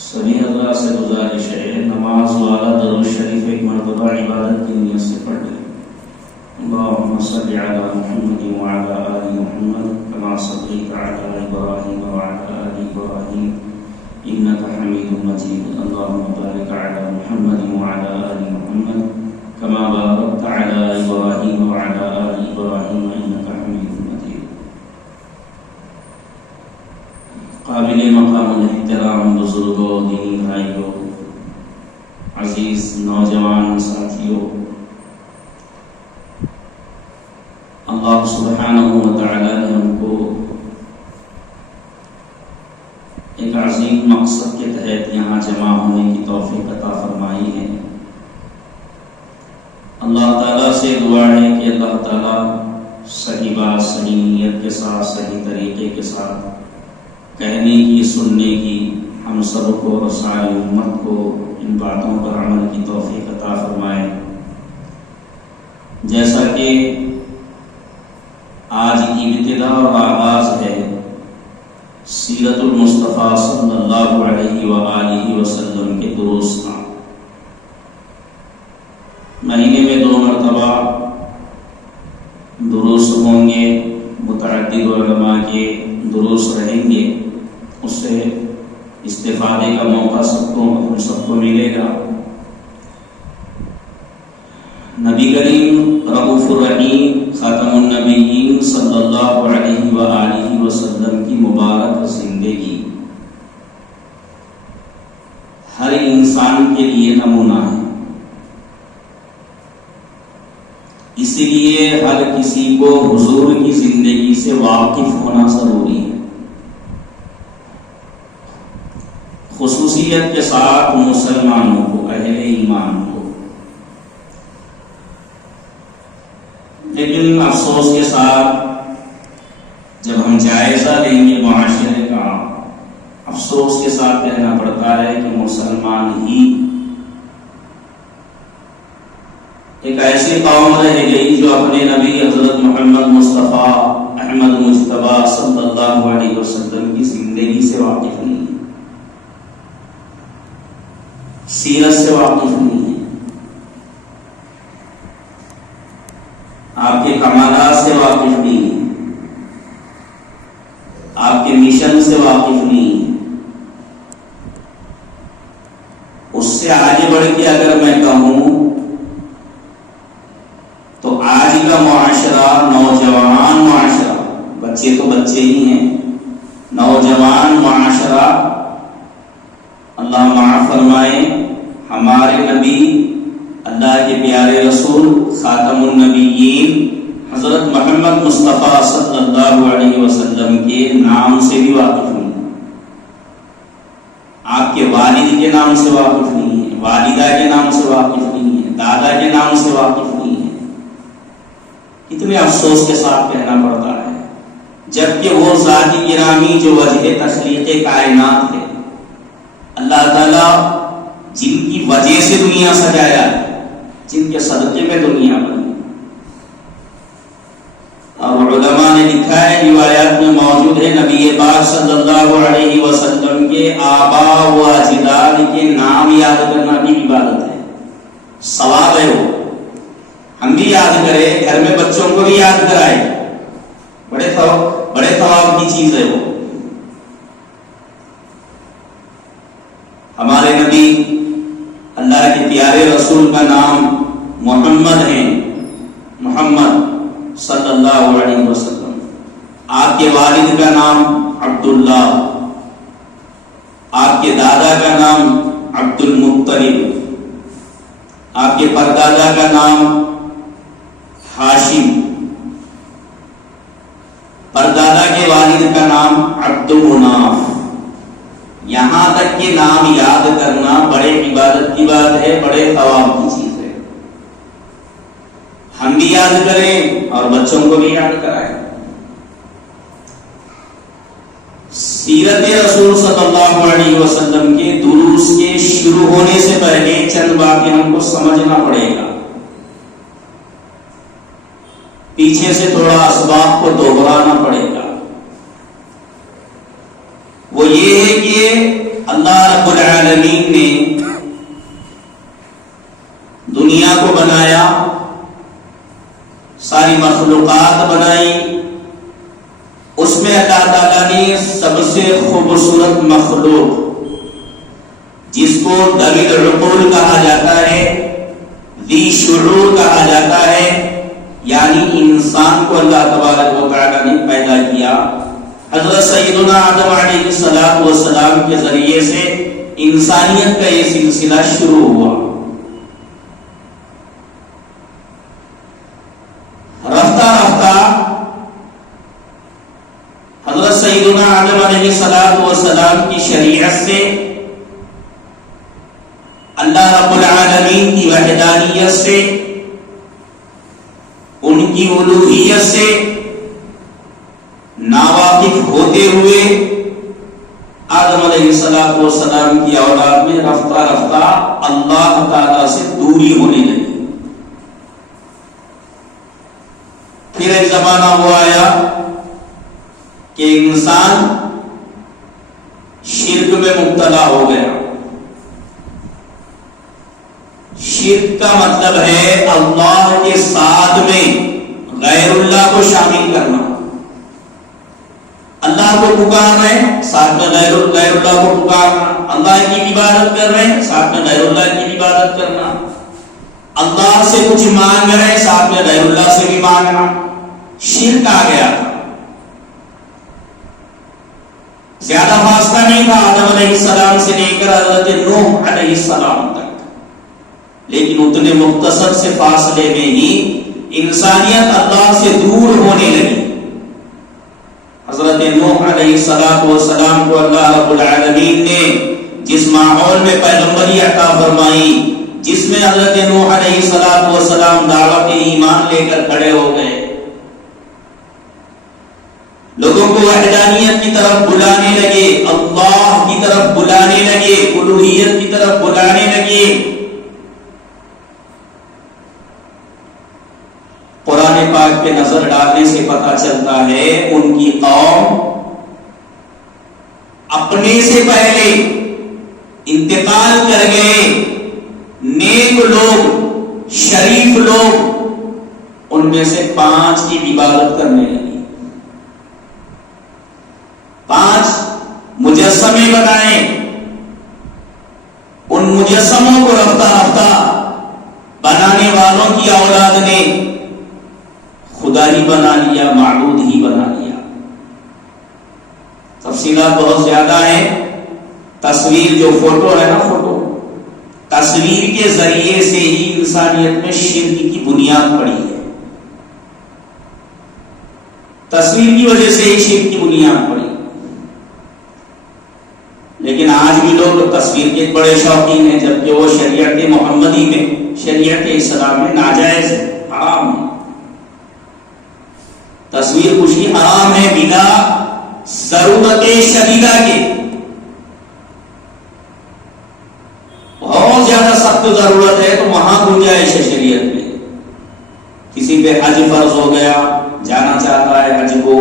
سبھی حضرات سے گزارش ہے نماز والا درود شریف ایک مرتبہ عبادت کی نیت سے پڑھ لیں۔ اللهم صل على محمد وعلى آل محمد كما صليت على إبراهيم وعلى آل إبراهيم إنك حميد مجيد اللهم بارك على محمد وعلى آل محمد كما باركت على إبراهيم وعلى آل إبراهيم إنك حميد مجيد۔ قابل مقام الاحترام بزرگوں، دینی بھائیوں، عزیز نوجوان ساتھیوں، اللہ سبحانہ و تعالی نے ہم کو ایک عظیم مقصد کے تحت یہاں جمع ہونے کی توفیق عطا فرمائی ہے۔ اللہ تعالیٰ سے دعا ہے کہ اللہ تعالیٰ صحیح بات، صحیح نیت کے ساتھ، صحیح طریقے کے ساتھ کہنے کی، سننے کی ہم سب کو اور ساری امت کو ان باتوں پر عمل کی توفیق عطا فرمائے۔ جیسا کہ آج ابتدا اور آغاز ہے سیرت المصطفیٰ صلی اللہ علیہ وآلہ وسلم کے دروس کا۔ مہینے میں 2 مرتبہ دروس ہوں گے، متعدد علماء کے دروس رہیں گے، اس سے استفادے کا موقع ہم سب کو ملے گا۔ نبی کریم رؤوف الرحیم خاتم النبیین صلی اللہ علیہ وآلہ وسلم کی مبارک زندگی ہر انسان کے لیے نمونہ ہے، اسی لیے ہر کسی کو حضور کی زندگی سے واقف ہونا ضروری ہے، خصوصیت کے ساتھ مسلمانوں کو، اہل ایمان کو۔ لیکن افسوس کے ساتھ جب ہم جائزہ لیں گے معاشرے کا، افسوس کے ساتھ کہنا پڑتا ہے کہ مسلمان ہی ایک ایسی قوم رہ گئی جو اپنے نبی حضرت محمد مصطفیٰ احمد مجتبیٰ صلی اللہ علیہ وسلم کی زندگی سے واقف نہیں ہے، سیرت سے واقف نہیں ہے، آپ کے کمالات سے واقف نہیں ہے، آپ کے مشن سے واقف نہیں ہے۔ اس سے آگے بڑھ کے اگر میں کہوں تو آج کا معاشرہ، نوجوان معاشرہ، بچے تو بچے ہی ہیں، نوجوان معاشرہ، اللہ معاف فرمائے، ہمارے نبی اللہ کے پیارے رسول خاتم النبیین حضرت محمد مصطفیٰ صلی اللہ علیہ وسلم کے نام سے بھی واقف نہیں ہے، آپ کے والد کے نام سے واقف نہیں ہے، والدہ کے نام سے واقف نہیں ہے، دادا کے نام سے واقف نہیں ہے۔ کتنے افسوس کے ساتھ کہنا پڑتا ہے، جبکہ وہ ذات گرامی جو وجہ تخلیق کائنات ہے، اللہ تعالیٰ جن کی وجہ سے دنیا سجایا ہے، جن کے صدقے میں دنیا بنی، اور علماء نے لکھا ہے، روایات میں موجود ہے، نبی پاک صلی اللہ علیہ وسلم کے آبا و اجداد کے نام یاد کرنا بھی عبادت ہے، ثواب ہے۔ وہ ہم بھی یاد کریں، گھر میں بچوں کو بھی یاد کرائیں، بڑے ثواب کی چیز ہے وہ۔ ہمارے نبی اللہ کے پیارے رسول کا نام محمد ہے، محمد صلی اللہ علیہ وسلم۔ آپ کے والد کا نام عبداللہ، آپ کے دادا کا نام عبد المطلب، آپ کے پردادا کا نام ہاشم، پردادا کے والد کا نام عبد مناف۔ یہاں تک کہ نام یاد کرنا بڑے عبادت کی بات ہے، بڑے ثواب کی چیز ہے۔ ہم بھی یاد کریں اور بچوں کو بھی یاد کرائیں۔ سیرت رسول صلی اللہ علیہ وسلم کے دروس کے شروع ہونے سے پہلے چند باتیں ہم کو سمجھنا پڑے گا، پیچھے سے تھوڑا اسباب کو دوہرانا پڑے گا۔ وہ یہ ہے کہ اللہ رب العالمین نے دنیا کو بنایا، ساری مخلوقات بنائی، اس میں اللہ تعالیٰ نے سب سے خوبصورت مخلوق جس کو ذوی العقول کہا جاتا ہے، ذی شعور کہا جاتا ہے، یعنی انسان کو اللہ تبارک و تعالیٰ نے پیدا کیا۔ حضرت سیدنا آدم علیہ السلام کے ذریعے سے انسانیت کا یہ سلسلہ شروع ہوا۔ رفتہ رفتہ حضرت سیدنا آدم علیہ السلام کی شریعت سے، اللہ رب العالمین کی وحدانیت سے، ان کی الوہیت سے ناواقف ہوتے ہوئے آدم علیہ السلام کی اولاد میں رفتہ رفتہ اللہ تعالی سے دوری ہونے لگی۔ پھر ایک زمانہ وہ آیا کہ انسان شرک میں مبتلا ہو گیا۔ شرک کا مطلب ہے اللہ کے ساتھ میں غیر اللہ کو شامل کرنا۔ اللہ کو پکار رہے ہیں، ساتھ میں غیر اللہ کو پکارنا، اللہ کی عبادت کر رہے ہیں، ساتھ میں غیر اللہ کی عبادت کرنا، اللہ سے کچھ مانگ رہے ہیں، ساتھ میں غیر اللہ سے بھی مانگنا۔ شرک آ گیا تھا۔ زیادہ فاصلہ نہیں تھا آدم علیہ السلام سے لے کر حضرت نوح علیہ السلام تک، لیکن اتنے مختصر سے فاصلے میں ہی انسانیت اللہ سے دور ہونے لگی۔ حضرت نوح علیہ السلام کو اللہ رب العالمین نے جس ماحول میں پیغمبری عطا فرمائی، جس میں حضرت نوح علیہ السلام دعوت ایمان لے کر کھڑے ہو گئے، لوگوں کو وحدانیت کی طرف بلانے لگے، اللہ کی طرف بلانے لگے، الوہیت کی طرف بلانے لگے۔ قرآن پاک پہ نظر ڈالنے سے پتہ چلتا ہے ان کی قوم اپنے سے پہلے انتقال کر گئے نیک لوگ، شریف لوگ، ان میں سے 5 کی عبادت کرنے لگے۔ 5 مجسمے بنائے، ان مجسموں کو رفتہ رفتہ بنانے والوں کی اولاد نے خدا ہی بنا لیا، معبود ہی بنا لیا۔ تفصیلات بہت زیادہ ہیں۔ تصویر جو فوٹو ہے نا، فوٹو تصویر کے ذریعے سے ہی انسانیت میں شرک کی بنیاد پڑی ہے۔ تصویر کی وجہ سے ہی شرک کی بنیاد پڑی۔ لیکن آج بھی لوگ تصویر کے بڑے شوقین ہیں، جبکہ وہ شریعت محمدی میں، شریعت اسلام میں ناجائز ہے، حرام ہے۔ تصویر کشی حرام ہے بلا ضرورت شدیدہ کے۔ بہت زیادہ سخت ضرورت ہے تو وہاں گنجائش ہے شریعت میں۔ کسی پہ حج فرض ہو گیا، جانا چاہتا ہے حج کو،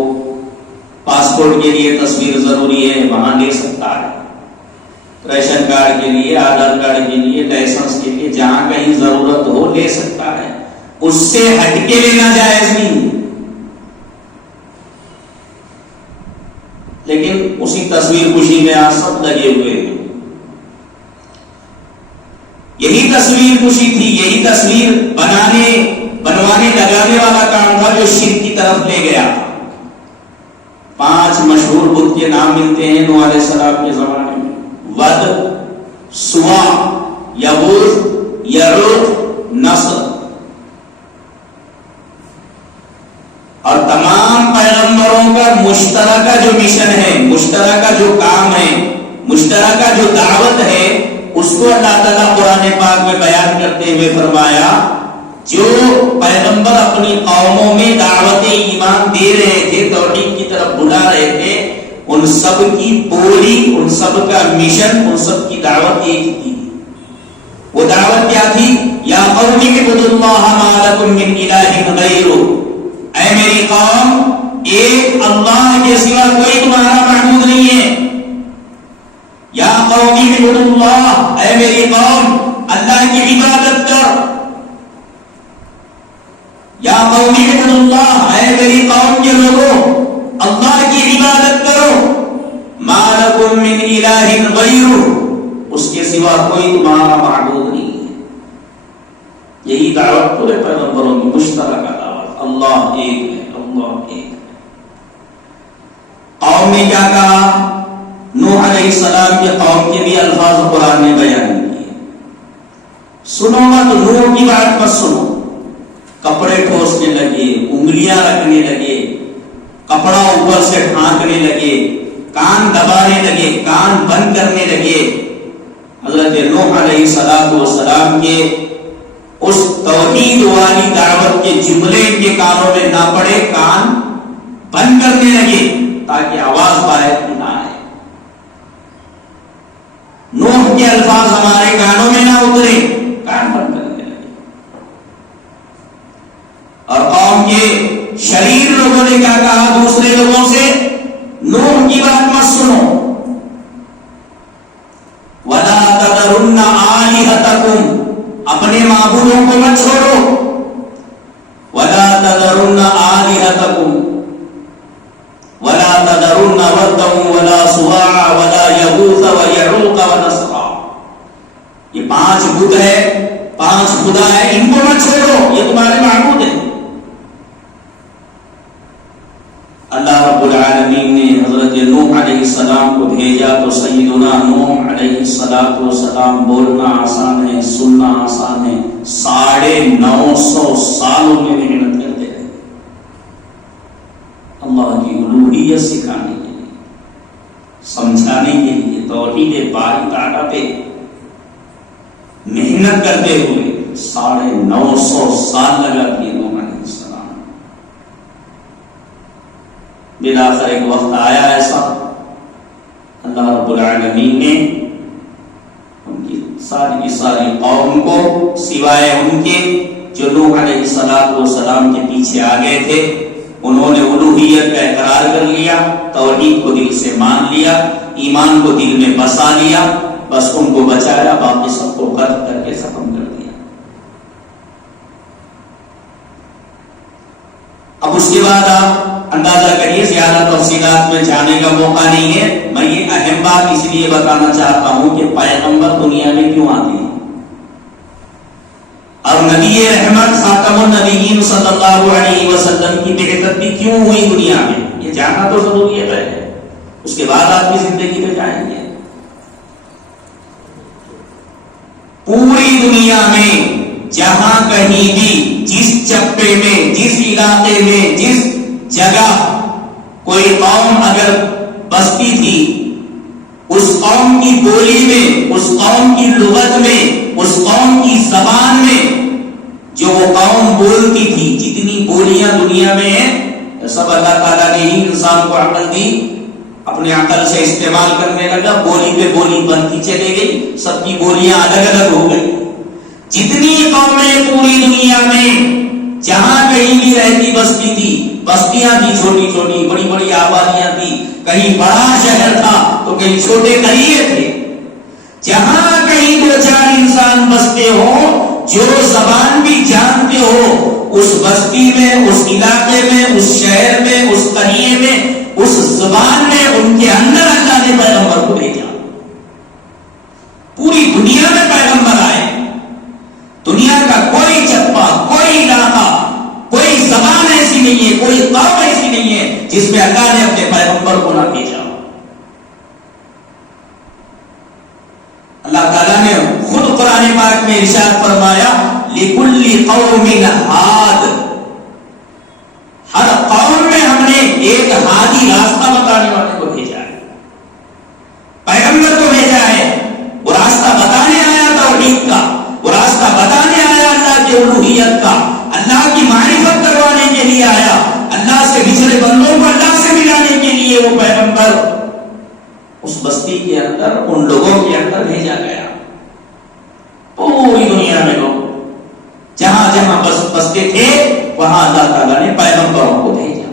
پاسپورٹ کے لیے تصویر ضروری ہے، وہاں لے سکتا ہے۔ ریشن کارڈ کے لیے، آدھار کارڈ کے لیے، لائسنس کے لیے، جہاں کہیں ضرورت ہو لے سکتا ہے، اس سے ہٹ کے لینا جائز نہیں۔ لیکن اسی تصویر کشی میں آج سب لگے ہوئے ہیں۔ یہی تصویر کشی تھی، یہی تصویر بنوانے لگانے والا کام تھا جو شرک کی طرف لے گیا تھا۔ 5 مشہور بت کے نام ملتے ہیں نوح علیہ السلام کے زمانے میں: ود، سوا، یغوث، یعوق، نصر۔ اور تمام پیغمبروں کا مشترکہ جو مشن ہے، مشترکہ جو کام ہے، مشترکہ جو دعوت ہے، اس کو اللہ تعالیٰ قرآن پاک میں بیان کرتے ہوئے فرمایا، جو پیغمبر اپنی قوموں میں دعوت ایمان دے رہے تھے، توحید کی طرف بلا رہے تھے، ان سب کی بولی، ان سب کا مشن، ان سب کی دعوت ایک تھی۔ وہ دعوت کیا تھی؟ یا قوم اعبدوا اللہ ما لکم من الہ غیرہ، اے میری قوم، ایک اللہ کے سوا کوئی تمہارا معبود نہیں ہے۔ یا قوم اعبدوا اللہ، اے میری قوم اللہ کی عبادت کر. یا قوم اعبدوا اللہ، اے میری قوم کے لوگوں اللہ کی عبادت کرو. ما لکم من الہ غیرہ، اس کے سوا کوئی تمہارا معبود نہیں ہے. یہی دعوت پورے پیغمبروں کی مشترکہ دعوت، اللہ ایک ہے، اللہ ایک ہے. قوم نے کیا کہا؟ نوح علیہ السلام کے قوم کے بھی الفاظ قرآن نے بیان کیے. سنو مت، نوح کی بات مت سنو. کپڑے ٹھوسنے لگے، انگلیاں رکھنے لگے، کپڑا اوپر سے ڈھانکنے لگے، کان دبانے لگے، کان بند کرنے لگے. حضرت نوح علیہ السلام کے اس توحید والی دعوت کے جملے کے کانوں میں نہ پڑے، کان بند کرنے لگے تاکہ آواز باہر نہ آئے. نوح کے الفاظ ہمارے کانوں میں نہ اترے، کان بند کرنے لگے. اور قوم کے شریر لوگوں نے کیا کہا دوسرے لوگوں سے؟ نوح کی بات مت سنو. وَلَا تَذَرُنَّ آلِهَتَكُمْ، اپنے معبودوں کو مت چھوڑو. وَلَا تَذَرُنَّ آلِهَتَكُمْ وَلَا تَذَرُنَّ وَدًّا وَلَا سُوَاعًا وَلَا يَغُوثَ وَيَعُوقَ وَنَسْرًا. یہ 5 بت ہے، 5 خدا ہے، ان کو مت چھوڑو، یہ تمہارے معبود ہیں. اللہ رب العالمین نے حضرت نوح علیہ السلام کو بھیجا تو سیدنا نوح علیہ السلام بولنا آسان ہے، سننا آسان ہے. 950 سالوں میں محنت کرتے رہے اللہ کی الوہیت سکھانے کے لیے، سمجھانے کے لیے. توحید باری تعالیٰ پہ محنت کرتے ہوئے 950 سال لگا دیے نوح علیہ السلام. بالآخر ایک وقت آیا ایسا، اللہ رب العالمین نے ان کی ساری کی ساری قوم کو سوائے ان کے جو نوح علیہ السلام کے پیچھے آ گئے تھے، انہوں نے الوہیت کا اقرار کر لیا، توحید کو دل سے مان لیا، ایمان کو دل میں بسا لیا، بس ان کو بچایا، باقی سب کو قتل کر کے ختم کر دیا. اب اس کے بعد آپ اندازہ کریے، زیادہ تفصیلات میں جانے کا موقع نہیں ہے. میں یہ اہم بات اس لیے بتانا چاہتا ہوں کہ پیغمبر دنیا میں کیوں آتے ہیں اور نبی رحمت خاتم النبیین صلی اللہ علیہ وسلم کی بعثت بھی کیوں ہوئی دنیا میں، یہ جاننا تو ضروریت ہے. اس کے بعد آپ کی زندگی میں جائیں گے. پوری دنیا میں جہاں کہیں بھی، جس چپے میں، جس علاقے میں، جس جگہ کوئی قوم اگر بستی تھی، اس قوم کی بولی میں، اس قوم کی لغت میں، اس قوم کی زبان میں جو وہ قوم بولتی تھی، جتنی بولیاں دنیا میں ہیں سب اللہ تعالیٰ نے ہی انسان کو عقل دی، اپنے عقل سے استعمال کرنے لگا، بولی پہ بولی بنتی چلے گئی، سب کی بولیاں الگ الگ ہو گئی. جتنی قومیں پوری دنیا میں جہاں کہیں بھی رہتی بستی تھی، بستیاں تھی چھوٹی چھوٹی، بڑی بڑی آبادیاں تھی، کہیں بڑا شہر تھا تو کہیں چھوٹے قریے تھے، جہاں کہیں 2-4 انسان بستے ہو، جو زبان بھی جانتے ہو، اس بستی میں، اس علاقے میں، اس شہر میں، اس قریے میں، اس زبان میں، ان کے اندر اللہ نے پیغمبر کو بھیجا. پوری دنیا میں پیغمبر آئے. دنیا کا کوئی چپا، کوئی علاقہ، کوئی زبان ایسی نہیں ہے، کوئی قوم ایسی نہیں ہے جس میں اللہ نے اپنے پیغمبر کو نہ بھیجا. اللہ تعالیٰ نے خود قرآن پاک میں ارشاد فرمایا لِكُلِّ قَوْمٍ ہاد، ہر قوم میں ہم نے ایک ہادی، راستہ بتانے والے کو بھیجا ہے، پیغمبر کو بھیجا ہے. وہ راستہ بتانے آیا توحید کا، وہ راستہ بتانے آیا اللہ کی الوہیت کا، اللہ کی معرفت کروانے کے لیے آیا، اللہ سے بچھڑے بندوں کو اللہ سے ملانے کے لیے وہ پیغمبر اس بستی کے اندر، ان لوگوں کے اندر بھیجا گیا. پوری دنیا میں لوگ جہاں جہاں بستے تھے وہاں اللہ تعالیٰ نے پیغمبروں کو بھیجا.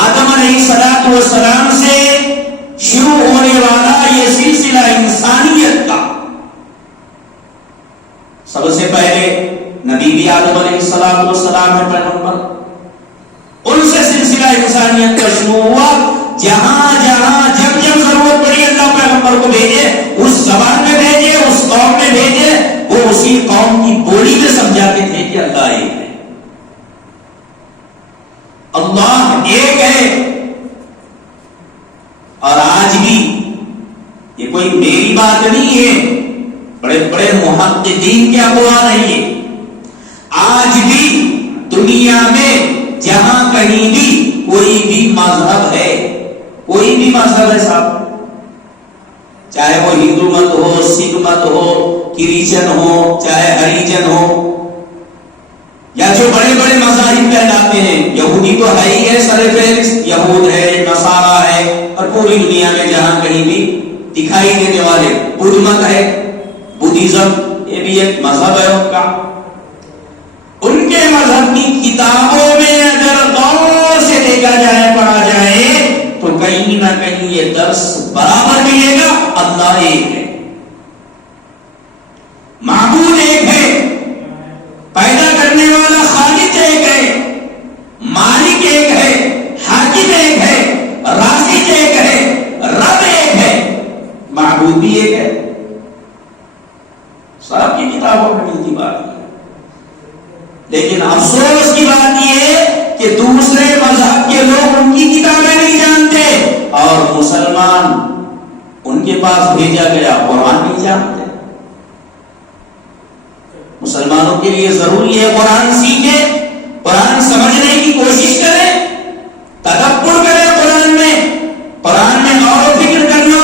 آدم علیہ السلام سے شروع ہونے والا یہ سلسلہ انسانیت کا. سب سے پہلے نبی بھی آدم علیہ السلام ہے پیغمبر. ان سے سلسلہ انسانیت کا شروع ہوا. جہاں جہاں جب جب ضرورت پڑی اللہ پیغمبر کو بھیجے, اس زبان میں بھیجے, اس قوم میں بھیجے, وہ اسی قوم کی بولی میں سمجھاتے تھے کہ اللہ ایک ہے, اللہ ایک ہے. اور آج بھی یہ کوئی میری بات نہیں ہے, بڑے بڑے محققین کے اقوال ہیں یہ. آج بھی دنیا میں جہاں کہیں بھی کوئی بھی مذہب ہے, کوئی بھی مذہب ہے صاحب, چاہے وہ ہندو مت ہو, سکھ مت ہو, کرسچن ہو, چاہے ہریجن ہو, یا جو بڑے بڑے مذاہب کہلاتے ہیں, یہودی تو ہے ہی ہے, سر فہرست یہود ہے, نصارہ ہے, اور پوری دنیا میں جہاں کہیں بھی دکھائی دینے والے بدھ مت ہے, بدھزم, یہ بھی ایک مذہب ہے ان کا. ان کے مذہب کی کتابوں میں اگر غور سے دیکھا جائے, پڑھا جائے, تو کہیں نہ کہیں یہ درس برابر ملے گا, اللہ ایک ہے, معبود ایک ہے, پیدا کرنے والا خالق ایک ہے, مالک ایک ہے, حاکم ایک ہے, رازق ایک ہے, رب ایک ہے, معبود بھی ایک ہے. سب کی کتابوں میں ملتی بات ہے. لیکن افسوس کی بات یہ ہے کہ دوسرے مذہب کے لوگ ان کی کتابیں نہیں جانتے, اور مسلمان ان کے پاس بھیجا گیا قرآن نہیں جانتے. مسلمانوں کے لیے ضروری ہے قرآن سیکھیں, قرآن سمجھنے کی کوشش کریں, تدبر کریں قرآن میں غور و فکر کرنا,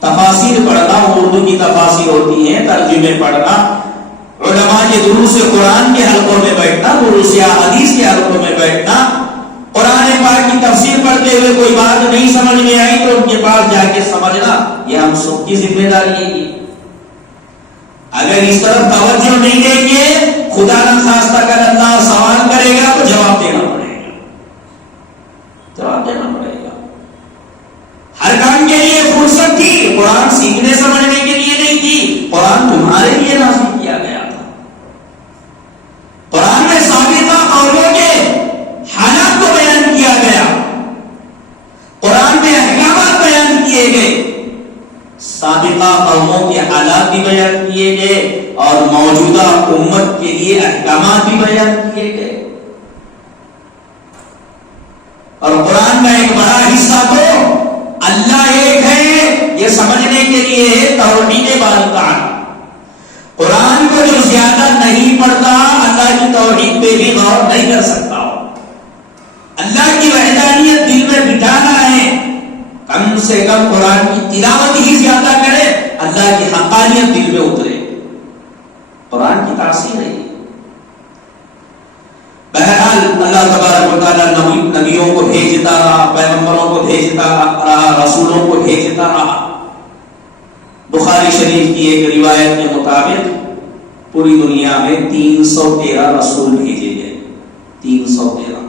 تفاسیر پڑھنا, اردو کی تفاسیر ہوتی ہیں, ترجمے پڑھنا, علماء کے دروس قرآن کے حلقوں میں بیٹھنا, دروس حدیث کے حلقوں میں بیٹھنا, قرآن پاک کی تفسیر پڑھتے ہوئے کوئی بات نہیں سمجھ میں آئی تو ان کے پاس جا کے سمجھنا, یہ ہم سب کی ذمہ داری ہے. اگر اس طرف توجہ نہیں دیں گے, خدا نہ خواستہ کر اللہ سوال کرے گا تو جواب دینا پڑے گا, جواب دینا پڑے گا. ہر کام کے لیے فرصت تھی, قرآن سیکھنے سمجھنے کے لیے نہیں تھی. قرآن تمہارے لیے نازل کیا گیا تھا. قرآن میں سابقہ قوموں کے حالات کو بیان کیا گیا, قرآن میں احکامات بیان کیے گئے, سابقہ قوموں کے حالات بھی بیان کیے گئے, اور موجودہ امت کے لیے احکامات بھی بیان کیے گئے. اور قرآن کا ایک بڑا حصہ تو اللہ ایک ہے یہ سمجھنے کے لیے توحید بالکل. قرآن کو جو زیادہ نہیں پڑھتا اللہ کی توحید پہ بھی غور نہیں کر سکتا. اللہ کی وحدانیت دل میں بٹھانا ہے, کم سے کم قرآن کی تلاوت ہی زیادہ کرے, اللہ کی حقانیت دل میں اترے. قرآن کی تاثیر ہے. بہرحال اللہ تبارک و تعالیٰ نبیوں کو بھیجتا رہا, پیغمبروں کو بھیجتا رہا, رسولوں کو بھیجتا رہا. بخاری شریف کی ایک روایت کے مطابق پوری دنیا میں 313 رسول بھیجے گئے. 313,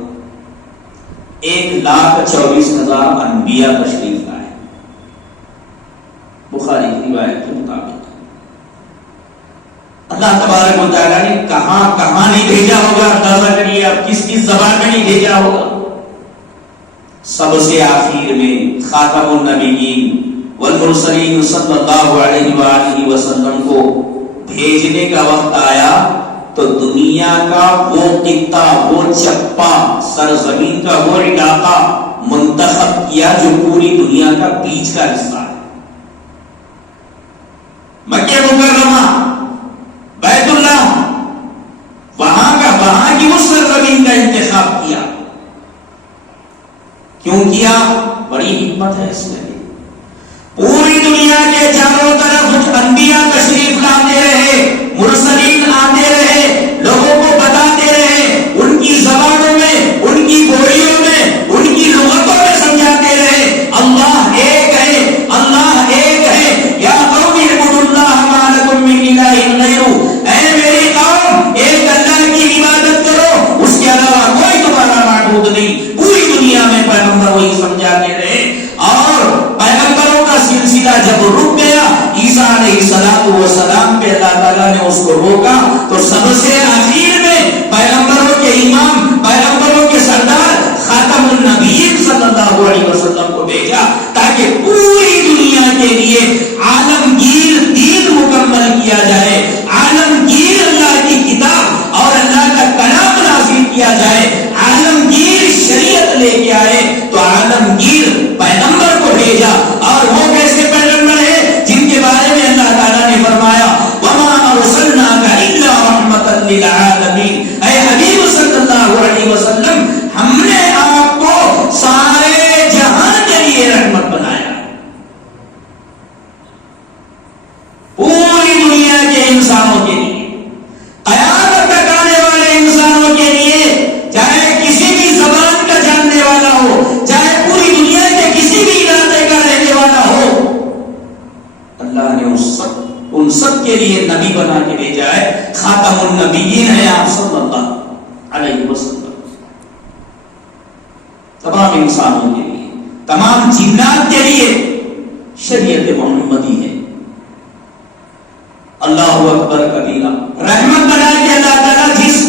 1,24,000 انبیاء تشریف لائے بخاری کی روایت کے مطابق. اللہ تبارک و تعالیٰ نے کہاں کہاں نہیں بھیجا ہوگا, اندازہ کریے آپ, کس کس زبان میں نہیں بھیجا ہوگا. سب سے آخر میں خاتم النبیین والمرسلین صلی اللہ علیہ وآلہ وسلم کو بھیجنے کا وقت آیا تو دنیا کا وہ خطہ, وہ چپا, سرزمین کا وہ علاقہ منتخب کیا جو پوری دنیا کا بیچ کا حصہ ہے. مکہ مکرمہ, بیت اللہ, وہاں کی اس سرزمین کا انتخاب کیا. کیوں کیا؟ بڑی حکمت ہے اس میں. پوری دنیا کے چاروں طرف انبیاء تشریف لاتے رہے, مرسلین آتے رہے, لوگوں کو بتاتے رہے, ان کی زبانوں میں, ان کی بولیوں میں, ان کی لغتوں میں سمجھاتے رہے اللہ ایک ہے, اللہ ایک ہے. یا قوم اعبدوا اللہ ما لکم من الہ غیرہ, اے میری قوم ایک اللہ کی عبادت کرو, اس کے علاوہ کوئی تمہارا معبود نہیں. پوری دنیا میں پیغمبر وہی سمجھاتے رہے, اور پیغمبروں کا سلسلہ جب رک گیا سب سے آخر میں پیغمبروں کے امام، پیغمبروں کے سردار خاتم النبیین صلی اللہ علیہ وسلم کو بھیجا تاکہ پوری دنیا کے لیے عالمگیر دین مکمل کیا جائے، عالمگیر اللہ کی کتاب اور اللہ کا کلام نازل کیا جائے، عالمگیر شریعت لے کے آئے تو عالمگیر پیغمبر کو بھیجا۔ اور وہ کیسے پیغمبر ہے جن کے بارے میں اللہ تعالیٰ نے فرمایا وَمَا أَرْسَلْنَاكَ إِلَّا رَحْمَةً لِّلْعَالَمِينَ، اے حبیب صلی اللہ علیہ وسلم ہم نے آپ کو سارے جہان کے لیے رحمت بنایا، پوری دنیا کے انسانوں کے لیے، قیامت تک آنے والے انسانوں کے لیے، چاہے کسی بھی زبان کا جاننے والا ہو، چاہے پوری دنیا کے کسی بھی علاقے کا رہنے والا ہو، اللہ نے ان سب کے لیے نبی بنا کے بھیجا ہے۔ خاتم النبیین ہے آپ صلی اللہ علیہ وسلم، تمام انسانوں کے لیے، تمام جنات کے لیے شریعت محمدی ہے۔ اللہ اکبر کبیرہ، رحمت بنا کے اللہ تعالیٰ جس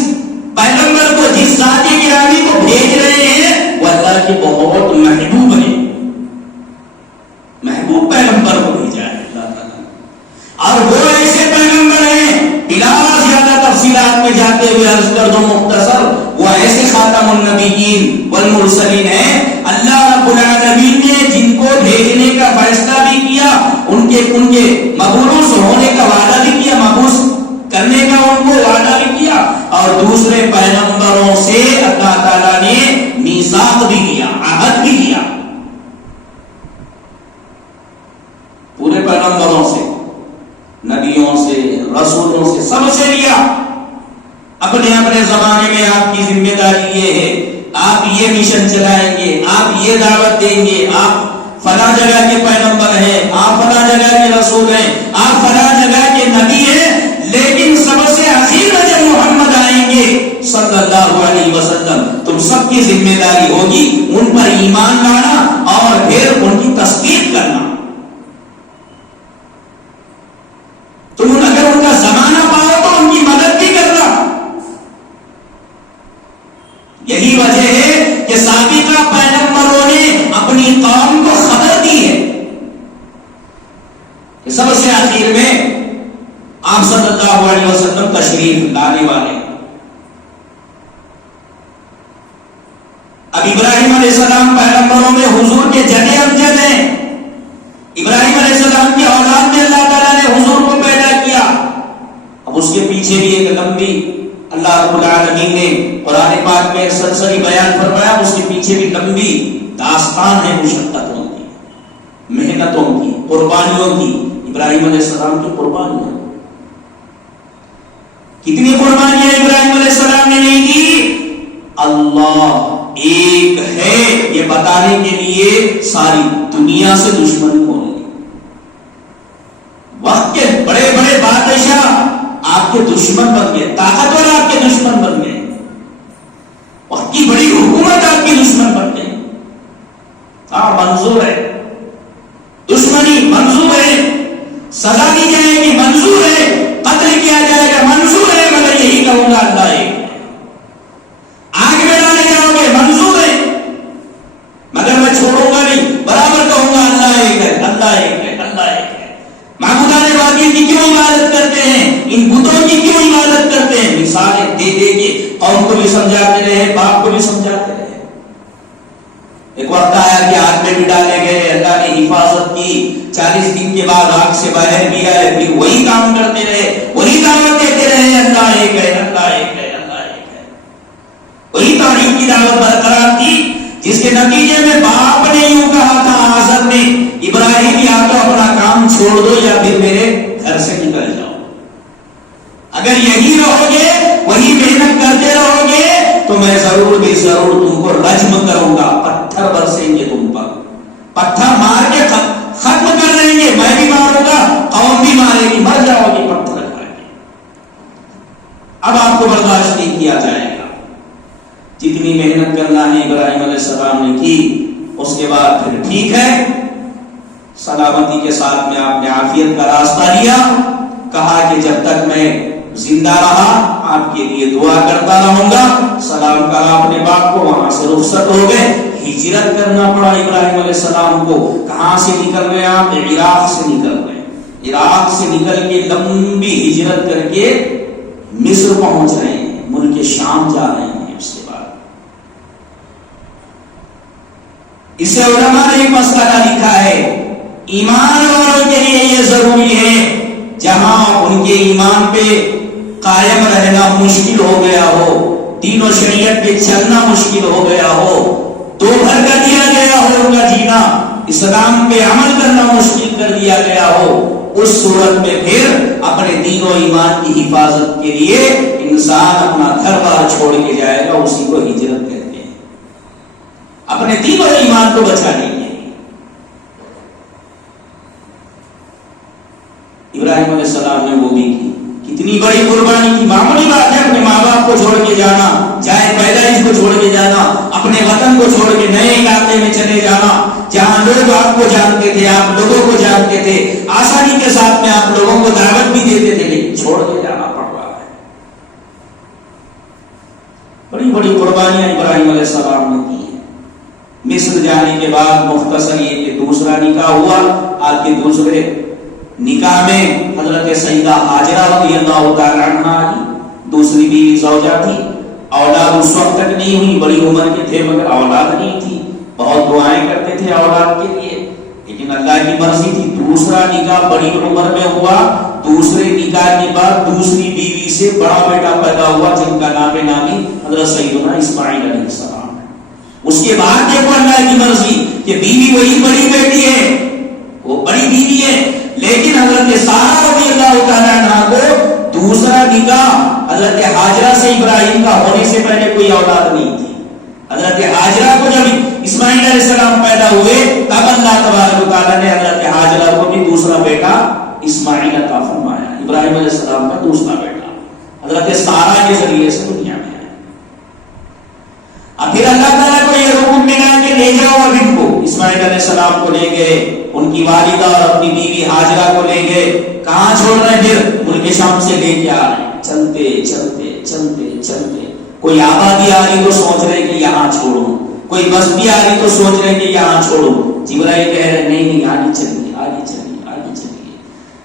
پیغمبر کو، جس ذات گرامی کو بھیج رہے ہیں وہ اللہ کے بہت محبوب ہے، محبوب پیغمبر کو بھیجا ہے اللہ تعالیٰ، اور وہ ایسے پیغمبر ہیں، بلا زیادہ تفصیلات میں جاتے ہوئے عرض کر دو مختصر، وہ ایسے خاتم النبیین والمرسلین ہیں اللہ رب العالمین نے جن کو بھیجنے کا فیصلہ بھی کیا، ان کے مبعوث ہونے کا وعدہ بھی کیا، مبعوث کرنے کا ان کو وعدہ بھی کیا، اور دوسرے پیغمبروں سے اللہ تعالیٰ نے میثاق بھی کیا، عہد بھی کیا، پورے پیغمبروں سے، نبیوں سے، رسولوں سے، سب سے لیا۔ اپنے اپنے زمانے میں آپ کی ذمہ داری یہ ہے، آپ یہ مشن چلائیں گے، آپ یہ دعوت دیں گے، آپ فلاں جگہ کے پیغمبر ہیں، آپ فلاں جگہ کے رسول ہیں، آپ فلاں جگہ کے نبی ہیں، لیکن سب سے آخر میں جب محمد آئیں گے صلی اللہ علیہ وسلم، تم سب کی ذمہ داری ہوگی ان پر ایمان لانا اور پھر ان کی تصدیق کرنا۔ تم اگر ان کا زمانہ پاؤ تو ان کی مدد بھی کرنا۔ یہی وجہ ہے کہ سابقہ پیغمبروں نے اپنی قوم کو خبر دی ہے کہ سب سے آخر میں آپ صلی اللہ علیہ وسلم تشریف لانے والے۔ اب ابراہیم علیہ السلام پیغمبروں میں حضور کے جد امجد ہیں، ابراہیم علیہ السلام کی اولاد میں اللہ تعالیٰ نے حضور کو پیدا کیا۔ اب اس کے پیچھے بھی ایک لمبی اللہ رب العالمین نے قرآن پاک میں سرسری بیان فرمایا، اس کے پیچھے بھی لمبی داستان ہے مشقتوں کی، محنتوں کی، قربانیوں کی۔ ابراہیم علیہ السلام کی قربانیاں، کتنی قربانیاں ابراہیم علیہ السلام نے نہیں کی؟ اللہ ایک ہے یہ بتانے کے لیے ساری دنیا سے دشمنی ہو رہی۔ وقت کے بڑے بڑے بادشاہ آپ کے دشمن بن گئے، طاقتور آپ کے دشمن بن گئے، وقت کی بڑی حکومت آپ کی دشمن بن گئی۔ ہاں منظور ہے، دشمنی منظور ہے، سزا دی جائے گی منظور ہے، قتل کیا جائے گا منظور ہے، مگر یہی کہوں گا اللہ ایک ہے۔ آگ میں ڈالے جاؤ گے منظور ہے، مگر میں چھوڑوں گا نہیں، برابر کہوں گا اللہ ایک ہے، اللہ ایک ہے، اللہ ایک ہے۔ معبودان باطل کی کیوں عبادت کرتے ہیں، ان بتوں کی کیوں عبادت کرتے ہیں؟ مثالیں دے دے کے قوم کو بھی سمجھاتے رہے، باپ کو بھی سمجھاتے رہے۔ ایک وقت آیا کہ آگ میں بھی ڈالے گئے، اللہ نے حفاظت کی، 40 دن کے بعد آگ سے باہر بھی آئے، پھر وہی کام کرتے رہے، وہی دعوت دیتے رہے، اللہ ایک ہے، اللہ ایک ہے، اللہ ایک ہے۔ وہی توحید کی دعوت برقرار تھی، جس کے نتیجے میں باپ نے یوں کہا تھا آزر نے، ابراہیم یا تو اپنا کام چھوڑ دو یا پھر میرے گھر سے نکل جاؤ۔ اگر یہی رہو گے، وہی محنت کرتے رہو گے تو میں ضرور بھی ضرور تم کو رجم کروں گا، پتھر برسیں گے تم پر، پتھر مار کے ختم کر دیں گے، میں بھی ماروں گا، قوم بھی مارے گی، مر جاؤ گی پتھر کھا کے۔ اب آپ کو برداشت نہیں کیا جائے گا۔ جتنی محنت کرنا ہے ابراہیم علیہ السلام نے کی، اس کے بعد پھر ٹھیک ہے، سلامتی کے ساتھ میں آپ نے عافیت کا راستہ لیا، کہا کہ جب تک میں زندہ رہا آپ کے لیے دعا کرتا رہوں گا. سلام کہا اپنے باپ کو, وہاں سے رخصت ہو گئے. ہجرت کرنا پڑا ابراہیم علیہ السلام کو. کہاں سے نکل رہے ہیں آپ؟ عراق سے نکل رہے ہیں. عراق سے نکل کے لمبی ہجرت کر کے مصر پہنچ رہے ہیں, ملک شام جا رہے ہیں. اس کے بعد اسے علماء نے ایک مسئلہ لکھا ہے, ایمان والوں کے لیے یہ ضروری ہے جہاں ان کے ایمان پہ قائم رہنا مشکل ہو گیا ہو, دین و شریعت پہ چلنا مشکل ہو گیا ہو, تو بھر کر دیا گیا ہو ان کا جینا, اسلام پہ عمل کرنا مشکل کر دیا گیا ہو, اس صورت میں پھر اپنے دین و ایمان کی حفاظت کے لیے انسان اپنا گھر بار چھوڑ کے جائے گا. اسی کو ہجرت کہتے ہیں, اپنے دین و ایمان کو بچانے کے لیے. ابراہیم علیہ السلام نے وہ بھی کی. کتنی بڑی قربانی کی. معمولی بات ہے اپنے ماں باپ کو چھوڑ کے جانا, جائے پیدائش کو چھوڑ کے جانا, اپنے وطن کو چھوڑ کے نئے علاقے میں چلے جانا جہاں لوگ آپ کو جانتے تھے, آپ لوگوں کو جانتے تھے, آسانی کے ساتھ میں آپ لوگوں کو دعوت بھی دیتے تھے, لیکن چھوڑ کے جانا پڑ رہا ہے. بڑی بڑی قربانیاں ابراہیم علیہ السلام نے کی ہیں. مصر جانے کے بعد مختصر یہ کہ دوسرا نکاح ہوا. آپ کے دوسرے نکاح میں حضرت سیدہ ہاجرہ رضی اللہ تعالی عنہا کی دوسری بیوی زوجہ تھی. اولاد اس وقت تک نہیں ہوئی, بڑی عمر کے تھے مگر اولاد نہیں تھی. بہت دعائیں کرتے تھے اولاد کے لیے, لیکن اللہ کی مرضی تھی. دوسرا نکاح بڑی عمر میں ہوا. دوسرے نکاح کے بعد دوسری بیوی سے بڑا بیٹا پیدا ہوا جن کا نام نامی حضرت سیدنا اسماعیل علیہ السلام. اس کے بعد دیکھو اللہ کی مرضی کہ بیوی وہی بڑی بیٹی ہے, وہ بڑی بیوی ہے, لیکن حضرت سارہ رضی اللہ تعالیٰ عنہ کو دوسرا نکاح حضرت ہاجرہ سے ابراہیم کا ہونے سے پہلے کوئی اولاد نہیں تھی. حضرت ہاجرہ کو جب اسماعیل علیہ السلام پیدا ہوئے تب اللہ تبارک و تعالیٰ نے حضرت ہاجرہ کو بھی دوسرا بیٹا اسماعیل عطا فرمایا. ابراہیم علیہ السلام کا دوسرا بیٹا حضرت سارہ کے ذریعے سے دنیا میں آیا. اب پھر اللہ تعالیٰ کو یہ حکم ملا کہ لے جاؤ اب ان کو. اسماعیل علیہ السلام کو لے گئے, ان کی والدہ اور اپنی بیوی ہاجرہ کو لے گئے. کہاں چھوڑ رہے ہیں؟ پھر ملک شام سے لے کے آ رہے ہیں. چلتے چلتے چلتے چلتے کوئی آبادی آ رہی تو سوچ رہے کہ یہاں چھوڑوں, کوئی بستی آ رہی تو سوچ رہے کہ یہاں چھوڑوں. جبرائیل کہہ رہے نہیں آگے چلیے آگے چلیے آگے چلیے,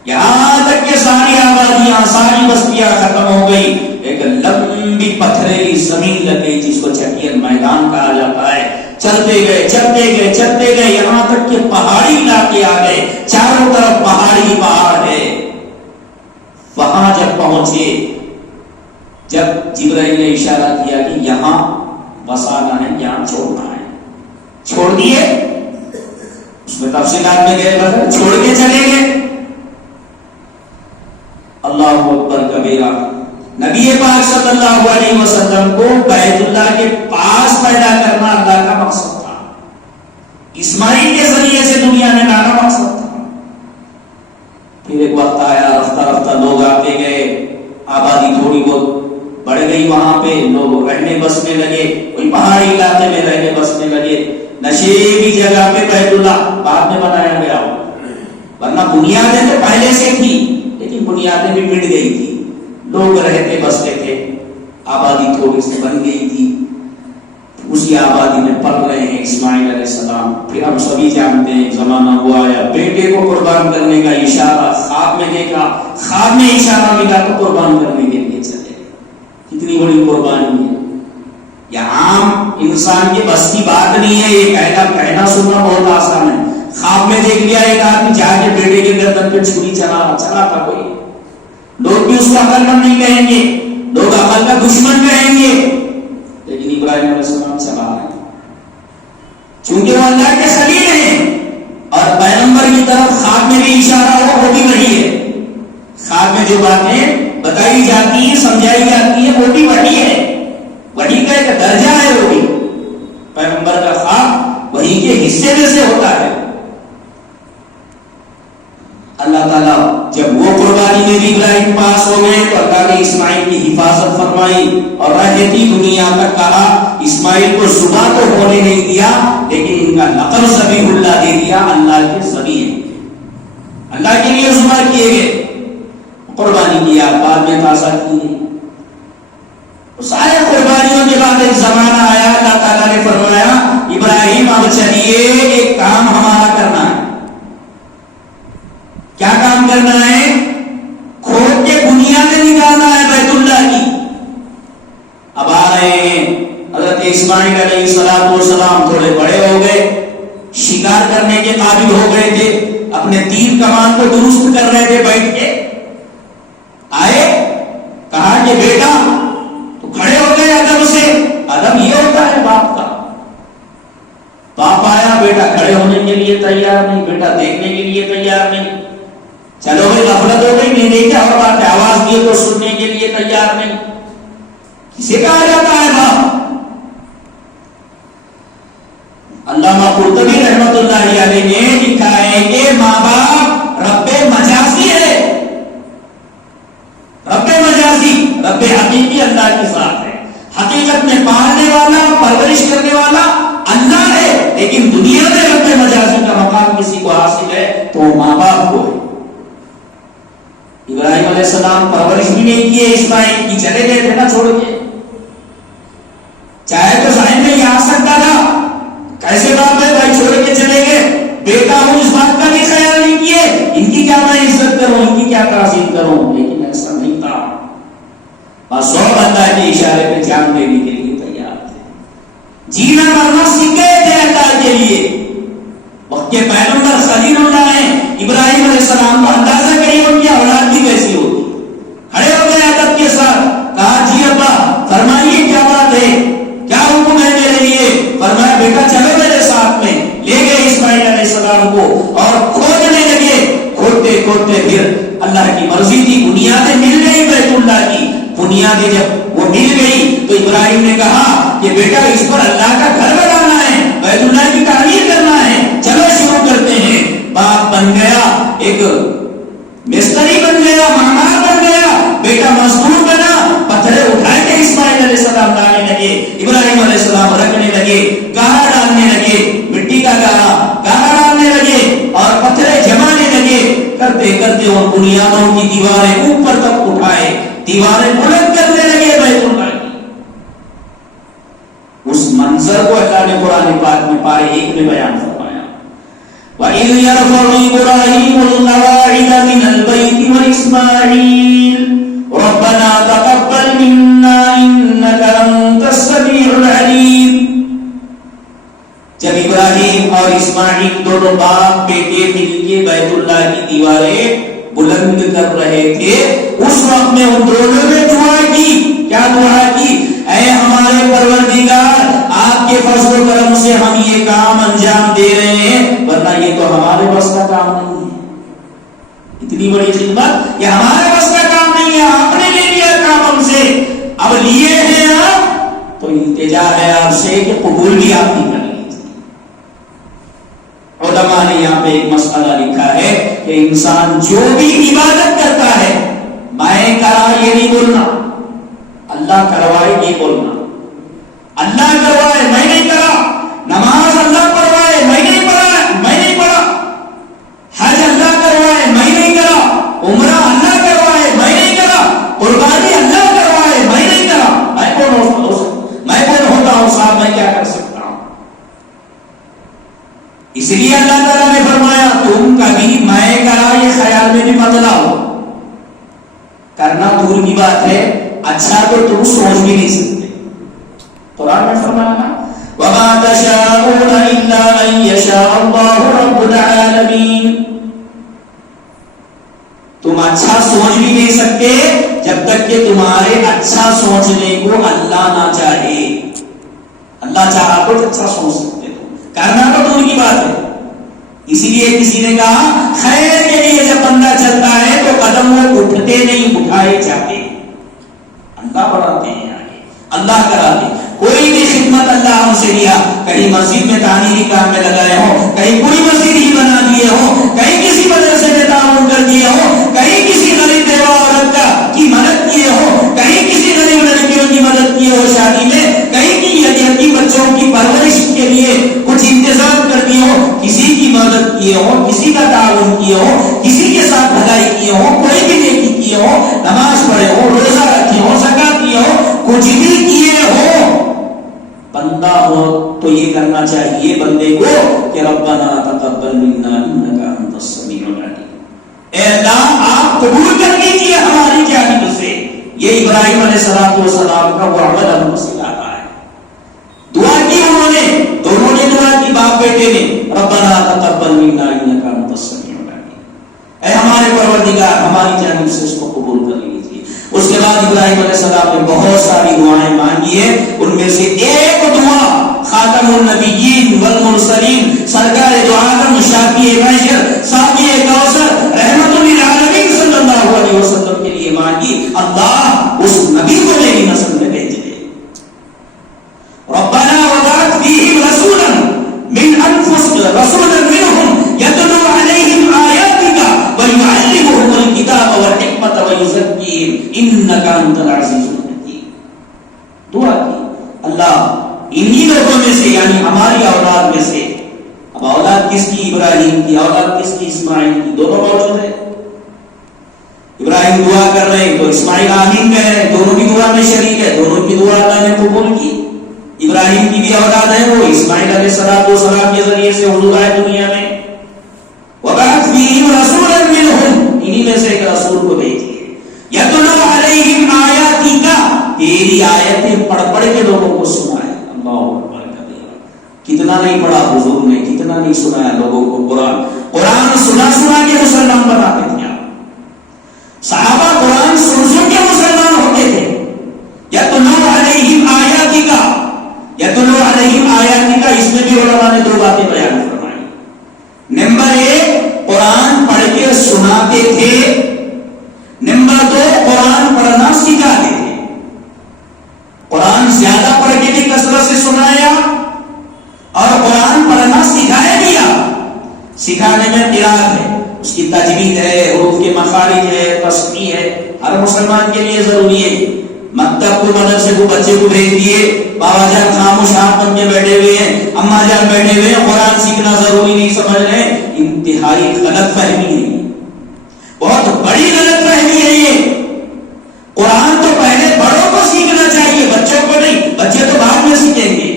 یہاں تک کہ ساری آبادیاں ساری بستیاں ختم ہو گئی. ایک لمبی پتھریلی زمین لگ گئی جس کو چٹین میدان کہا جاتا ہے. چلتے گئے چلتے گئے چلتے گئے یہاں تک کہ پہاڑی علاقے آ گئے, چاروں طرف پہاڑی پہاڑ ہے. وہاں جب پہنچے, جب جبرائیل نے اشارہ کیا کہ یہاں بسانا ہے, یہاں چھوڑنا ہے, چھوڑ دیے. اس میں تفصیلات میں گئے, چھوڑ کے چلے گئے. اللہ اکبر کبیرہ. نبی پاک صلی اللہ علیہ وسلم کو بیت اللہ کے پاس پیدا کرنا اللہ کا مقصد تھا. اسماعیل کے ذریعے سے دنیا میں لانا مقصد تھا. پھر ایک وقت آیا, رفتہ رفتہ لوگ آتے گئے, آبادی تھوڑی بہت بڑھ گئی. وہاں پہ لوگ رہنے بسنے لگے, کوئی پہاڑی علاقے میں رہنے بسنے لگے. نشیبی جگہ پہ بیت اللہ بعد میں بنایا گیا, ورنہ بنیادیں تو پہلے سے تھی, لیکن بنیادیں بھی مٹ گئی تھی. لوگ رہتے بستے تھے, آبادی تھوڑی سی بن گئی تھی. اسی آبادی میں پل رہے ہیں اسماعیل علیہ السلام. پھر ہم سبھی جانتے ہیں زمانہ ہوا یا بیٹے کو قربان کرنے کا اشارہ خواب میں دیکھا, خواب میں اشارہ ملا تو قربان کرنے کے لیے چلے. کتنی بڑی قربانی ہے. یہ عام انسان کے بس کی بات نہیں ہے. یہ کہنا سننا بہت آسان ہے. خواب میں دیکھ لیا ایک آدمی جا کے بیٹے کے گردن پہ چھری چلا تھا کوئی, لوگ بھی اس کو عقل مند نہیں کہیں گے, لوگ عقل کا دشمن کہیں گے, لیکن ابراہیم علیہ السلام چلا رہے ہیں چونکہ وہ اللہ کے خلیل ہیں. اور پیغمبر کی طرف خواب میں بھی اشارہ ہو وہ بھی وہی ہے. خواب میں جو باتیں بتائی جاتی ہیں سمجھائی جاتی ہیں وہ بھی وہی ہے. وہی کا ایک درجہ ہے. وہ بھی پیغمبر کا خواب وہی کے حصے میں سے ہوتا ہے. اللہ تعالیٰ جب وہ قربانی میں بھی ابراہیم پاس ہو گئے تو اللہ نے اسماعیل کی حفاظت فرمائی اور رہتی دنیا تک کہا. اسماعیل کو صبح تو ہونے نہیں دیا, لیکن ان کا لقب ذبیح اللہ دے دیا. اللہ کے ذبیح, اللہ کے لیے ذبح کیے گئے. قربانی کیا، بعد میں تازہ کی. سارے قربانیوں کے بعد ایک زمانہ آیا، اللہ تعالیٰ نے فرمایا ابراہیم اب چلیے ایک کام ہمارا کرنا ہے. کیا کام کرنا ہے؟ کھود کے بنیادیں نکالنا ہے بیت اللہ کی. اب آ رہے ہیں. حضرت اسماعیل علیہ السلام تھوڑے بڑے ہو گئے، شکار کرنے کے قابل ہو گئے تھے، اپنے تیر کمان کو درست کر رہے تھے بیٹھ کے. آئے، کہا کہ بیٹا، تو کھڑے ہو گئے ادب سے. ادب یہ ہوتا ہے باپ کا. باپ آیا، بیٹا کھڑے ہونے کے لیے تیار نہیں، بیٹا دیکھنے کے لیے تیار نہیں. چلو بھائی غفلت ہو گئی، نہیں دیکھا اور بات ہے، آواز دیے تو سننے کے لیے تیار نہیں. کسے کہا جاتا ہے باپ؟ علامہ قرطبی رحمت اللہ علیہ نے لکھا ہے کہ ماں باپ رب مجازی ہے. رب مجازی، رب حقیقی اللہ کے ساتھ ہے. حقیقت میں پالنے والا، پرورش کرنے والا اللہ ہے، لیکن دنیا میں رب مجازی کا مقام کسی کو حاصل ہے تو وہ ماں باپ کو ہے. ابراہیم علیہ السلام پرورش بھی نہیں کیے اسماعیل کی، چلے گئے تھے نا چھوڑ کے. چاہے تو ذہن میں یہ آ سکتا تھا کیسے باپ ہے بھائی چھوڑ کے چلے گئے، بیٹا ہوں، اس بات کا بھی خیال نہیں کیے ان کی کیا میں عزت کروں، ان کی کیا تعظیم کروں. لیکن ایسا نہیں تھا. بس 100 اللہ کے اشارے پہ جان دینے کے لیے تیار تھے. جینا مرنا سیکھ گئے تھے اللہ کے لیے. وقت کے پیغمبر خلیل اللہ ہیں ابراہیم علیہ السلام کو اندازہ کریے ان کی اولاد بھی کیسی ہوگی. کھڑے ہو گئے ادب کے ساتھ، کہا جی ابا فرمائیے کیا بات ہے، کیا حکم ہے میرے لیے. فرمایا بیٹا چلو میرے ساتھ میں. لے گئے اسماعیل علیہ السلام کو اور کھودنے لگے. کھودتے کھودتے پھر اللہ کی مرضی تھی، بنیادیں مل گئی بیت اللہ کی. بنیادیں جب وہ مل گئی تو ابراہیم نے کہا کہ بیٹا اس پر اللہ کا گھر بنانا ہے، بیت اللہ کی تعمیر کرنا ہے، چلو شروع کرتے ہیں. باپ بن گیا، ایک مستری بن گیا، معمار بن گیا، بیٹا مزدور بنا. پتھرے اٹھائے کے اسماعیل علیہ السلام لانے لگے، ابراہیم علیہ السلام رکھنے لگے، گاڑا ڈالنے لگے، مٹی کا گاڑا ڈالنے لگے اور پتھرے جمانے لگے. کرتے کرتے وہ بنیادوں کی دیواریں اوپر تک اٹھائے، دیواریں بلند کرنے لگے بیت اللہ کی. اس منظر کو اللہ نے قرآن پاک میں پارے 1 میں بیان فرمایا. وَإِذْ يَرْفَعُ إِبْرَاهِيمُ الْقَوَاعِدَ مِنَ الْبَيْتِ وَإِسْمَاعِيلُ رَبَّنَا تَقَبَّلْ مِنَّا إِنَّكَ أَنْتَ السَّمِيعُ الْعَلِيمُ. جب ابراہیم اور اسماعیل دونوں باپ بیٹے مل کے بیت اللہ کی دیواریں بلند کر رہے تھے، اس وقت میں ان دونوں نے دعا کی. کیا دعا کی؟ اے ہمارے پروردگار، آپ کے فضل و کرم سے ہم یہ کام انجام دے رہے ہیں، ورنہ یہ تو ہمارے بس کا کام نہیں ہے. اتنی بڑی خدمت یہ ہمارے بس کا کام نہیں ہے، آپ نے لے لیا کام ہم سے. اب لیے ہیں آپ تو التجا ہے آپ سے کہ قبول بھی آپ نہیں کر لیجیے. علماء نے یہاں پہ ایک مسئلہ لکھا ہے کہ انسان جو بھی عبادت کرتا ہے، میں کرا یہ نہیں بولنا، اللہ کروائے یہ بولنا. اللہ کروائے میں نہیں کرا، نماز اللہ پڑھوائے میں نہیں پڑھا، حج اللہ کروائے میں نہیں کرا، عمرہ اللہ کروائے میں نہیں کرا، قربانی اللہ کروائے میں نہیں کرا. میں کون ہوتا ہوں صاحب، میں کیا کر سکتا ہوں؟ اس لیے اللہ تعالیٰ نے فرمایا تم کبھی میں کرا یہ خیال میں بھی مت لاؤ. کرنا دور کی بات ہے، اچھا تو تم سوچ بھی نہیں سکتے. قرآن میں فرمایا وَمَا تَشَاءُونَ إِلَّا أَن يَشَاءَ اللَّهُ رَبُّ الْعَالَمِينَ. تم اچھا سوچ بھی نہیں سکتے جب تک کہ تمہارے اچھا سوچنے کو اللہ نہ چاہے. اللہ چاہا تو اچھا سوچ سکتے ہو، کرنا تو دور کی بات ہے. اسی لیے کسی نے کہا خیر کے لیے جب بندہ چلتا ہے تو قدم وہ اٹھتے نہیں، اٹھائے جاتے. اللہ بڑھاتے ہیں آگے، اللہ کراتے. کوئی بھی خدمت اللہ ہم سے لیا، کہیں مسجد میں تعمیری کام میں لگائے ہو، کہیں کوئی مسجد ہی بنا دیے ہو، کہیں کسی مدرسے میں تعاون کر دیے ہو، کہیں کسی غریب بیوہ عورت کی مدد کیے ہو، کہیں کسی غریب لڑکیوں کی مدد کیے ہو شادی میں، کہیں کی یتیم بچوں کی پرورش کے لیے کچھ انتظام کر دیے ہو، کسی کی مدد کیے ہو، کسی کا تعاون کیے ہو، کسی کے ساتھ بھلائی کیے ہو، کوئی بھی نیکی کیے ہو، نماز پڑھے ہو، روزہ رکھے ہو، زکات دیے ہو، کچھ بھی کیے ہو، بندہ ہو تو یہ کرنا چاہیے بندے کو کہ ربنا تقبل منا انک انت السمیع العلیم، اے اللہ آپ قبول کر لیجیے ہماری جانب سے۔ یہ ابراہیم علیہ السلام کا وہ عمل ہم کو سکھاتا ہے۔ دعا کی انہوں نے دعا کی باپ بیٹے نے، ربنا تقبل منا انک انت السمیع العلیم، اے ہمارے پروردگار ہماری جانب سے اس کو قبول کر لیجیے۔ اس کے بعد ابراہیم علیہ السلام نے بہت ساری دعائیں مانگی ہیں، ان میں سے ایک دعا خاتم النبیین والمرسلین، سرکار دو عالم، شافی بشر، ساقی کوثر، رحمت للعالمین صلی اللہ علیہ وسلم کے لیے مانگی، اللہ اس نبی کو میری نسل میں بھیج دے۔ ربنا وبعث فیہم رسولا من انفسهم رسولا منهم یتلو علیہم آیاتک ویعلمهم الکتاب والحکمۃ ویزکیہم انک انت العزیز الحکیم۔ دعا کی اللہ انہی لوگوں میں سے یعنی ہماری اولاد میں سے، اب اولاد کس کی؟ ابراہیم کی، اولاد کس کی؟ اسماعیل کی، دونوں موجود ہیں۔ ابراہیم دعا کر رہے ہیں تو اسماعیل آمین کہہ رہے ہیں، دونوں بھی دعا میں شریک ہے، دونوں کی دعا اللہ نے قبول کی۔ ابراہیم کی بھی اولاد ہے، وہ اسماعیل علیہ السلام کے ذریعے سے حضور آئے دنیا میں۔ وَبَعَثْ فِيهِمْ رَسُولًا مِّنْهُمْ، انہی میں سے ایک رسول کو بھیجیے، يَتْلُو عَلَيْهِمْ آيَاتِكَ، تیری آیتیں پڑھ پڑھ کے لوگوں کو سنائے۔ اللہ اکبر کبیرہ، کتنا نہیں پڑھا حضور نے، کتنا نہیں سنایا لوگوں کو قرآن۔ قرآن سنا سنا کے مسلمان بناتے تھے صحابہ، قرآن سن سن کے مسلمان ہوتے تھے۔ يَتْلُو عَلَيْهِمْ آيَاتِكَ، يَتْلُو عَلَيْهِمْ آيَاتِكَ، اس میں بھی علماء نے دو باتیں بیان فرمائی۔ نمبر ایک، قرآن پڑھ کے سناتے تھے، نمبر دو، قرآن پڑھنا سکھاتے تھے۔ قرآن زیادہ پڑھ کے بھی کثرت سے سنایا اور قرآن پڑھنا سکھایا دیا۔ سکھانے میں قرات ہے، اس کی تجوید ہے، حروف کے مخارج ہے، تصحیح ہے، ہر مسلمان کے لیے ضروری ہے۔ مکتب کو مدرسے کو بچے کو بھیج دیے، بابا جان خاموش ہاتھ بن کے بیٹھے ہوئے ہیں، اماں جان بیٹھے ہوئے ہیں، قرآن سیکھنا ضروری نہیں سمجھ رہے، انتہائی غلط فہمی ہے، بہت بڑی غلط فہمی ہے یہ۔ قرآن تو پہلے بڑوں کو سیکھنا چاہیے، بچوں کو نہیں، بچے تو بعد میں سیکھیں گے۔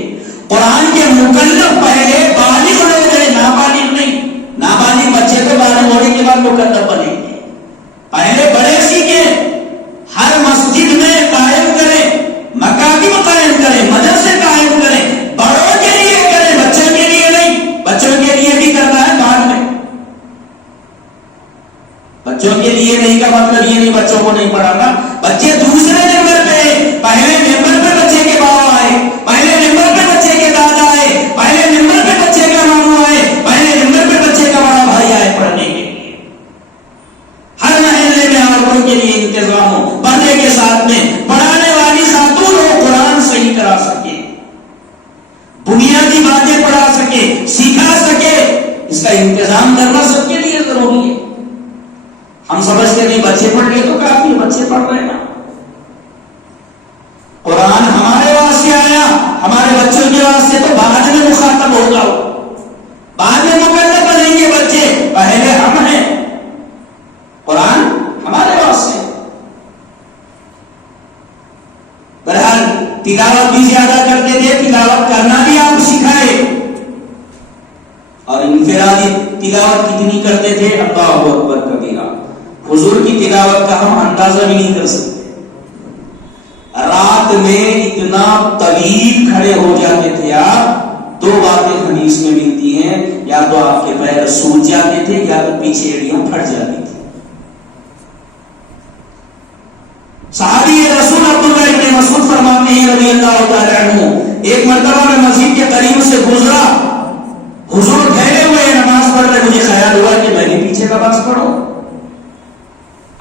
قرآن کے مکلف پہلے بالغ لوگ ہیں، نابالغ نہیں۔ نابالغ بچے تو بالغ ہونے کے بعد مکلف بنیں گے، پہلے بڑے سیکھیں۔ ہر مسجد میں قائم کریں، مکاتب قائم کریں، مدرسے قائم کریں، بڑوں کے لیے کریں، بچوں کے لیے نہیں۔ بچوں کے لیے بھی کرنا ہے بعد میں، بچوں کے لیے نہیں کا مطلب یہ نہیں بچوں کو نہیں پڑھانا، بچے دوسرے نمبر پہ، پہلے نمبر پہ بچے کے بابا آئے، پہلے نمبر پہ بچے کے دادا آئے، پہلے نمبر پہ بچے کا ماموں آئے، پہلے نمبر پہ بچے کا بڑا بھائی آئے پڑھنے کے لیے۔ ہر محلے میں عورتوں کے لیے انتظام ہو، پردے کے ساتھ میں پڑھانے والی خاتون ہو، قرآن صحیح کرا سکے، بنیادی باتیں پڑھا سکے، سکھا سکے، اس کا انتظام کرنا سب کے لیے ضروری ہے۔ ہم سمجھتے نہیں بچے پڑھ لیے تو کافی، بچے پڑھ رہے ہیں، قرآن ہمارے واسطے آیا، ہمارے بچوں کے واسطے تو بعد میں مخاطب ہوگا، بعد میں مکلف بنیں گے بچے، پہلے ہم ہیں، قرآن ہمارے واسطے۔ بہرحال تلاوت بھی زیادہ کرتے تھے، تلاوت کرنا بھی آپ سکھائے، اور انفرادی تلاوت کتنی کرتے تھے، اللہ اکبر کبیرہ۔ حضور کی تلاوت کا ہم اندازہ بھی نہیں کر سکتے، رات میں اتنا طویل کھڑے ہو جاتے تھے آپ۔ دو باتیں حدیث میں ملتی ہیں، یا تو آپ کے پیر سوج جاتے تھے یا تو پیچھے ایڑیاں پھٹ جاتی تھی۔ صحابی رسول عبداللہ ابن مسعود فرماتے ہیں رضی اللہ تعالی عنہ، ایک مرتبہ میں مسجد کے قریب سے گزرا، حضور ٹھہرے ہوئے نماز پڑھ رہے، مجھے خیال ہوا کہ میں بھی پیچھے نماز پڑھوں،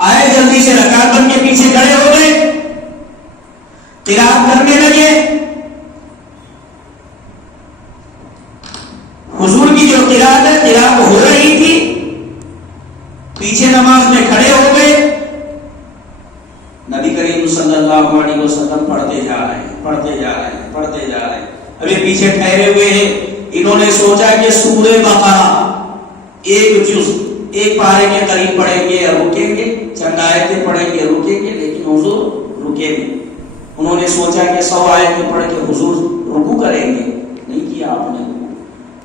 آئے جلدی سے رکعت بن کے پیچھے کھڑے ہو گئے، قرات کرنے لگے۔ حضور کی جو قرات ہے، قرات ہو رہی تھی، پیچھے نماز میں کھڑے ہو گئے، نبی کریم صلی اللہ علیہ وسلم پڑھتے جا رہے ہیں، پڑھتے جا رہے ہیں، پڑھتے جا رہے ہیں، ابھی پیچھے ٹھہرے ہوئے ہیں۔ انہوں نے سوچا کہ سورہ بقرہ ایک جز ایک پارے کے قریب پڑھیں گے رکیں گے، چند آیتیں پڑھیں گے رکیں گے، لیکن حضور رکے نہیں۔ انہوں نے سوچا کہ 100 آیتیں پڑھ کے حضور رکوع کریں گے، نہیں کیا آپ نے۔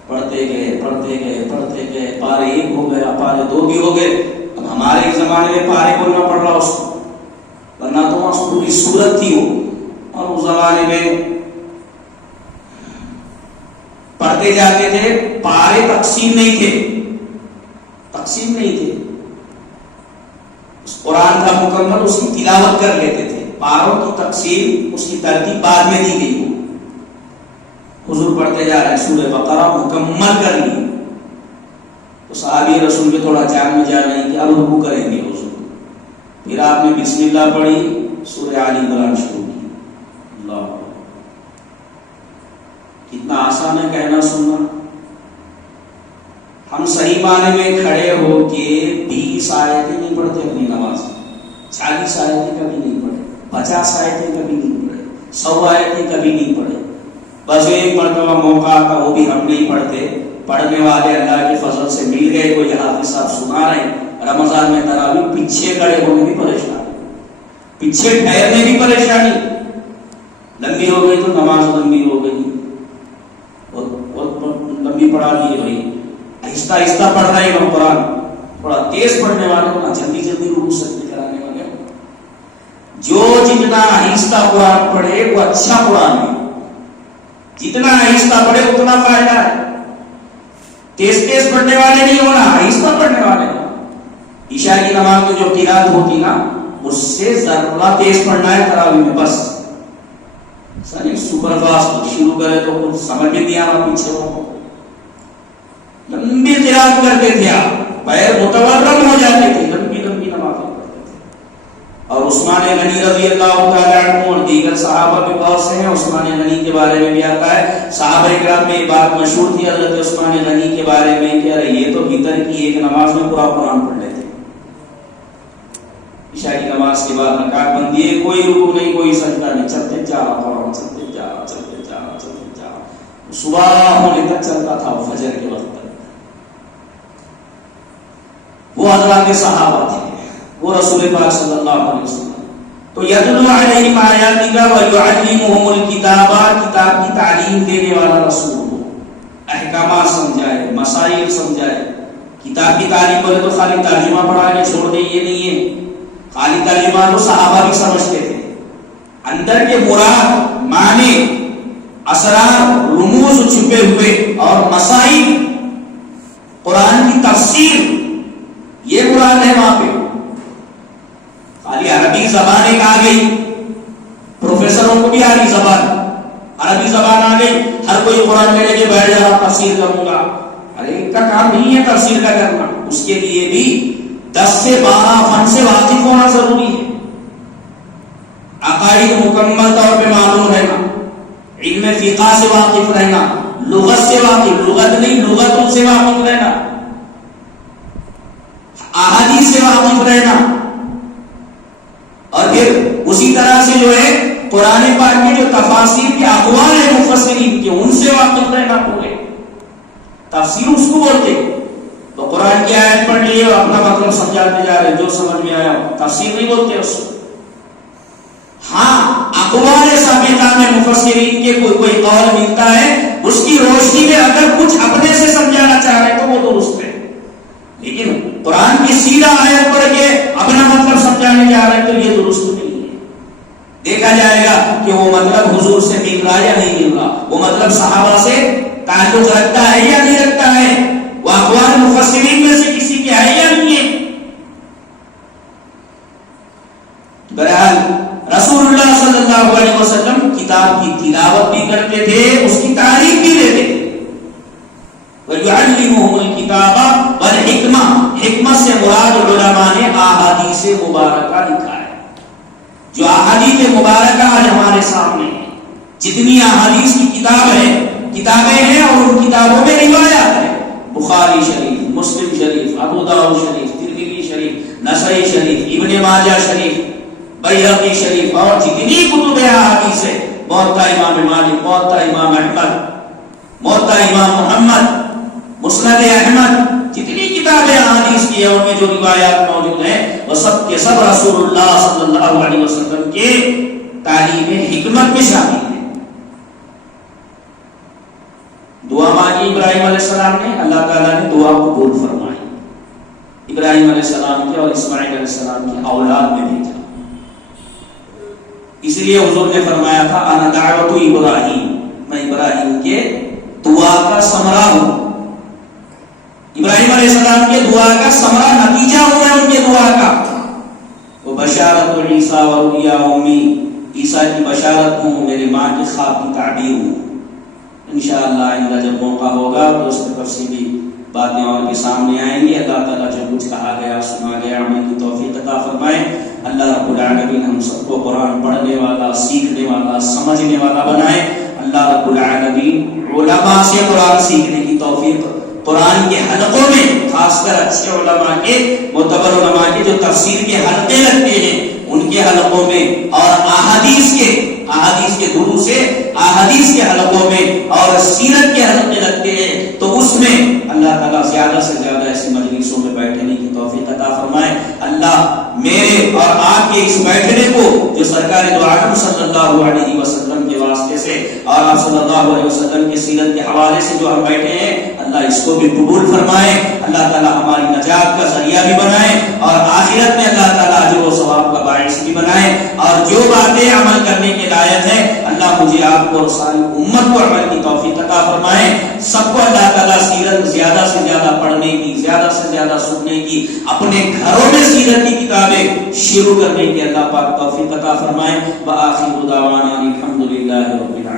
پڑھتے گئے پڑھتے گئے پڑھتے گئے، پارے 1 ہو گیا، پارے 2 بھی ہو گئے۔ اب ہمارے زمانے میں پارے بولنا پڑ رہا اس کو، ورنہ تو وہاں پوری سورت تھی وہ۔ اور اس زمانے میں پڑھتے جاتے تھے، پارے تقسیم نہیں تھے، تقسیم نہیں تھے، اس قرآن کا مکمل اس کی تلاوت کر لیتے تھے۔ پاروں کی تقسیم، اس کی ترتیب بعد میں دی گئی۔ وہ حضور پڑھتے جا رہے ہیں، سورہ بقرہ مکمل کر لی تو صحابی رسول کے تھوڑا جان میں جا رہے ہیں کہ اب رکوع کریں گے حضور۔ پھر آپ نے بسم اللہ پڑھی، سورہ آل عمران شروع کی۔ اللہ، کتنا آسان ہے کہنا سننا۔ ہم صحیح معنی میں کھڑے ہو کے 20 آیتیں نہیں پڑھتے اپنی نماز، 40 آیتیں کبھی نہیں پڑھے، 50 آیتیں کبھی نہیں پڑھے، 100 آیتیں کبھی نہیں پڑھے۔ بس ایک مرتبہ موقع آتا، وہ بھی ہم نہیں پڑھتے، پڑھنے والے اللہ کے فضل سے مل گئے، کوئی حافظ صاحب سنا رہے ہیں رمضان میں تراویح، پیچھے کھڑے ہونے بھی پریشانی، پیچھے ٹھہرنے بھی پریشانی، لمبی ہو گئی تو نماز لمبی ہو گئی، لمبی پڑھا دی بھائی، آہستہ آہستہ پڑھ رہے ہیں قرآن، تھوڑا تیز پڑھنے والے کو جلدی جلدی رکوع سجدے کرانے والے۔ جو جتنا آہستہ قرآن پڑھے وہ اچھا قرآن ہے، جتنا آہستہ پڑھے اتنا فائدہ ہے۔ تیز تیز پڑھنے والے نہیں ہونا، آہستہ پڑھنے والے ہونا۔ عشاء کی نماز میں جو قرات ہوتی نا، اس سے ذرا تیز پڑھنا ہے تراویح میں، بس سپر فاسٹ شروع کرے تو کچھ سمجھ میں نہیں آ رہا، پیچھے ہو لمبی قرات کرتے تھے، آپ پیر متورم ہو جاتے تھے، لمبی لمبی نماز پڑھتے تھے۔ اور عثمان غنی رضی اللہ تعالیٰ عنہ اور دیگر صحابہ بھی بہت سے ہیں، عثمان غنی کے بارے میں بھی آتا ہے، صحابہ کرام میں بات مشہور تھی حضرت عثمان غنی کے بارے میں کہ ارے یہ تو بھیتر کی ایک نماز میں پورا قرآن پڑھ لیتے۔ عشاء کی نماز کے بعد رکعت بندی ہے، کوئی رکوع نہیں، کوئی سجدہ نہیں، چلتے جا قرآن، چلتے جا چلتے جا چلتے جا، صبح ہونے تک چلتا تھا، فجر کے وقت تک۔ وہ حضرات صحابہ تھے، وہ رسول پاک صلی اللہ علیہ وسلم۔ تو یتلو علیہم آیاتک ویعلمہم الکتاب، کتاب کی تعلیم دینے والا رسول ہو، احکامات سمجھائے، مسائل سمجھائے۔ کتاب کی تعلیم بولے تو خالی ترجمہ پڑھا کے چھوڑ دے، یہ نہیں ہے۔ خالی ترجمہ تو صحابہ بھی سمجھتے تھے، اندر کے مراد، معنی، اسرار، رموز چھپے ہوئے اور مسائل، قرآن کی تفسیر، یہ مراد ہے وہاں پہ۔ خالی عربی زبان ایک آ گئی، پروفیسروں کو بھی آ رہی زبان، عربی زبان آ گئی، ہر کوئی قرآن میں لے کے بیٹھ جا رہا تفسیر کروں گا، ارے ان کا کام نہیں ہے تفسیر کا کرنا، اس کے لیے بھی 10 سے 12 فن سے واقف ہونا ضروری ہے، عقائد مکمل طور پہ معلوم رہنا، علم فقہ سے واقف رہنا، لغت سے واقف، لغت نہیں لغتوں سے واقف رہنا، احادیث سے واقف رہنا، اور پھر اسی طرح سے جو ہے قرآن پاک کی جو تفاسیر کے اقوال ہیں مفسرین کے، ان سے واقف رہنا پورے۔ تفسیر اس کو بولتے، تو قرآن کی آیت پڑھ لیے اور اپنا مطلب سمجھاتے جا رہے، جو سمجھ میں آیا، تفسیر نہیں بولتے اس کو۔ ہاں، اقوال سابقہ میں مفسرین کے کوئی قول ملتا ہے، اس کی روشنی میں اگر کچھ اپنے سے سمجھانا چاہ رہے تو وہ درست ہے، لیکن قرآن کی سیدھا آیت پڑھ کے اپنا مطلب سمجھانے جا رہے تو یہ درست نہیں ہے۔ دیکھا جائے گا کہ وہ مطلب حضور سے مل رہا یا نہیں مل رہا، وہ مطلب صحابہ سے تعلق رکھتا ہے یا نہیں رکھتا ہے، وہ اقوال مفسرین میں سے کسی کی ہے یا نہیں ہے۔ بہرحال رسول اللہ صلی اللہ علیہ وسلم کتاب کی تلاوت بھی کرتے تھے، اس کی تعریف بھی دیتے تھے۔ وَيُعَلِّمُهُمُ الْكِتَابَ وَالْحِكْمَةَ، حکمت سے مراد علماء نے احادیث مبارکہ لکھا ہے۔ جو احادیث مبارکہ آج ہمارے سامنے ہیں، جتنی احادیث کی کتابیں ہیں اور ان کتابوں میں روایات ہیں، بخاری شریف، مسلم شریف، ابو داؤد شریف، ترمذی شریف، نسائی شریف، ابن ماجہ شریف، بیہقی شریف، اور جتنی کتب احادیث ہیں، موطا امام مالک، موطا امام احمد، موطا امام محمد، مسند احمد، جتنی کتابیں احادیث کی ہیں ان میں جو روایات موجود ہیں وہ سب کے سب رسول اللہ صلی اللہ علیہ وسلم کے تعلیم حکمت میں شامل ہیں. دعا مانگی ابراہیم علیہ السلام نے, اللہ تعالیٰ نے دعا قبول فرمائی, ابراہیم علیہ السلام کے اور اسماعیل علیہ السلام کی اولاد میں بھیجا. اس لیے حضور نے فرمایا تھا انا دعوت ابراہیم, میں ابراہیم کے دعا کا ثمرہ ہوں. ابراہیم علیہ السلام کے دعا کا ثمرہ نتیجہ ہوں میں ان کے دعا کا. وہ بشارت عیسیٰ و رؤیا امی, عیسیٰ کی بشارت ہوں, میری ماں کی خواب کی تعبیر ہوں. انشاءاللہ آئندہ جب موقع ہوگا تو اس میں تفصیلی باتیں اور بھی سامنے آئیں گی. اللہ تعالیٰ جو کچھ کہا گیا سنا گیا عمل کی توفیق عطا فرمائے. اللہ رب العالمین ہم سب کو قرآن پڑھنے والا, سیکھنے والا, سمجھنے والا بنائے. اللہ رب العالمین علماء سے قرآن سیکھنے کی توفیق, قرآن کے حلقوں میں خاص کر اچھے علماء کے, معتبر علماء کے جو تفسیر کے حلقے لگتے ہیں ان کے حلقوں میں, اور احادیث کے دروس سے احادیث کے حلقوں میں اور سیرت کے حلقے لگتے ہیں, تو اس میں اللہ تعالیٰ زیادہ سے زیادہ ایسی مجلسوں میں بیٹھنے کی توفیق عطا فرمائے. اللہ میرے اور آپ کے اس بیٹھنے کو جو سرکار دو عالم صلی اللہ علیہ وسلم کے واسطے سے اور آپ صلی اللہ علیہ وسلم کی سیرت کے حوالے سے جو ہم بیٹھے ہیں, اللہ اس کو بھی قبول فرمائے. اللہ تعالیٰ ہماری نجات کا ذریعہ بھی بنائے اور آخرت میں اللہ تعالیٰ اجر و ثواب کا باعث بھی بنائے. اور جو باتیں عمل کرنے کے لائق ہیں اللہ مجھے آپ کو اور ساری امت کو عمل کی توفیق عطا فرمائے. سب کو اللہ تعالیٰ سیرت زیادہ سے زیادہ پڑھنے کی, زیادہ سے زیادہ سننے کی, اپنے گھروں میں سیرت کی کتابیں شروع کرنے کی اللہ پاک توفیق عطا فرمائے. وآخر دعوانا الحمدللہ رب العالمین.